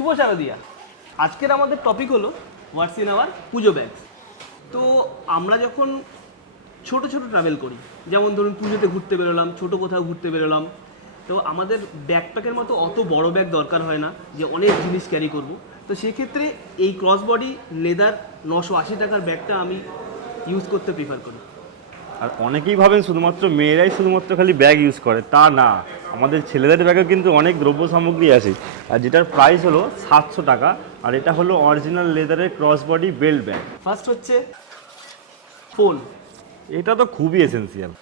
শুভ শারদিয়া। আজকের আমাদের টপিক হলো হোয়াটস ইন আওয়ার পুজো ব্যাগস। তো আমরা যখন ছোট ছোট ট্রাভেল করি, যেমন ধরুন পুজোতে ঘুরতে বেরোলাম, ছোট কোথাও ঘুরতে বেরোলাম, তো আমাদের ব্যাকপ্যাকের মতো অত বড় ব্যাগ দরকার হয় না যে অনেক জিনিস ক্যারি করব। তো সেক্ষেত্রে এই ক্রস বডি লেদার 980 টাকার ব্যাগটা আমি ইউজ করতে প্রিফার করি। আর অনেকেই ভাবেন শুধুমাত্র মেয়েরাই শুধুমাত্র খালি ব্যাগ ইউজ করে, তা না। আমাদের ছেলেদের ব্যাগেও কিন্তু অনেক দ্রব্য সামগ্রী আছে, আর যেটার প্রাইস হলো 700 টাকা। আর এটা হলো অরিজিনাল লেদারের cross body belt bag. First হচ্ছে ফোন। এটা তো খুবই essential.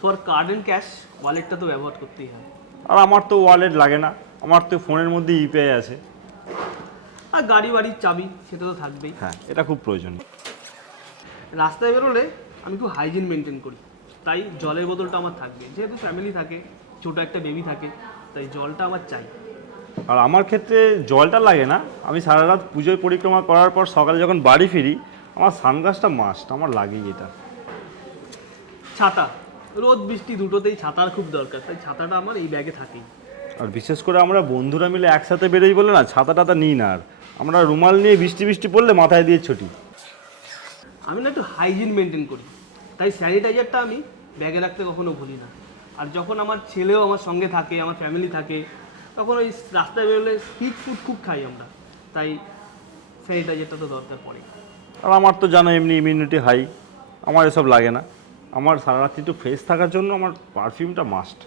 For card and cash ওয়ালেটটা তো ব্যবহার করতেই হয়। আর আমার তো ওয়ালেট লাগে না, আমার তো ফোনের মধ্যে ইউপিআই আছে। আর গাড়ি বাড়ির চাবি সেটা তো থাকবেই। হ্যাঁ, এটা খুব প্রয়োজন। রাস্তায় বেরোলে আমি খুব হাইজিন মেনটেন করি, তাই জলের বোতলটা আমার থাকবে। যেহেতু ফ্যামিলি থাকে, ছোটো একটা বেবি থাকে, তাই জলটা আমার চাই। আর আমার ক্ষেত্রে জলটা লাগে না, আমি সারা রাত পুজোয় পরিক্রমা করার পর সকালে যখন বাড়ি ফিরি আমার সানগ্লাসটা মাস্ট, আমার লাগেই এটা। ছাতা, রোদ বৃষ্টি দুটোতেই ছাতার খুব দরকার, তাই ছাতাটা আমার এই ব্যাগে থাকেই। আর বিশেষ করে আমরা বন্ধুরা মিলে একসাথে বেরোই বলে না, ছাতা টাতা নিই না। আর আমরা রুমাল নিয়ে বৃষ্টি বৃষ্টি পড়লে মাথায় দিয়ে ছুটি। আমি না একটু হাইজিন মেনটেন করি, তাই স্যানিটাইজারটা আমি ব্যাগে রাখতে কখনো ভুলি না। আর যখন আমার ছেলেও আমার সঙ্গে থাকে, আমার ফ্যামিলি থাকে, তখন ওই রাস্তায় বেরোলে স্ট্রিট ফুড খুব খাই আমরা, তাই স্যানিটাইজারটা তো দরকার পড়ে। আর আমার তো জানো এমনি ইমিউনিটি হাই, আমার এসব লাগে না। আমার সারা রাত্রি একটু ফ্রেশ থাকার জন্য আমার পারফিউমটা মাস্ট।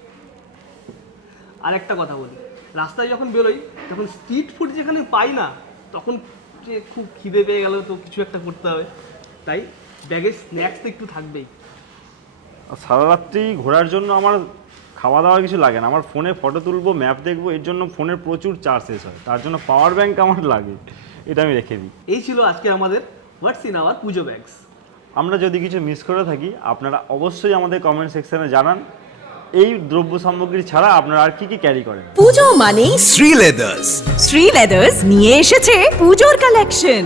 আর একটা কথা বলি, রাস্তায় যখন বেরোই তখন স্ট্রিট ফুড যেখানে পাই না, তখন যে খুব খিদে পেয়ে গেল, তো কিছু একটা করতে হবে, তাই ব্যাগে স্ন্যাক্স তো একটু থাকবেই। আর সারা রাত্রি ঘোরার জন্য আমার খাওয়া দাওয়ার কিছু লাগে না। আমার ফোনে ফটো তুলবো, ম্যাপ দেখবো, এর জন্য ফোনের প্রচুর চার্জ শেষ হয়, তার জন্য পাওয়ার ব্যাংক আমার লাগে, এটা আমি রেখে দিই। এই ছিল আজকে আমাদের হোয়াটস ইন আওয়ার পুজো ব্যাগস। আমরা যদি কিছু মিস করে থাকি আপনারা অবশ্যই আমাদের কমেন্ট সেকশনে জানান। এই দ্রব্য সামগ্রী ছাড়া আপনারা আর কি কি ক্যারি করেন। পুজো মানেই শ্রী লেদার্স শ্রী লেদার্স নিয়ে এসেছে পুজোর কালেকশন।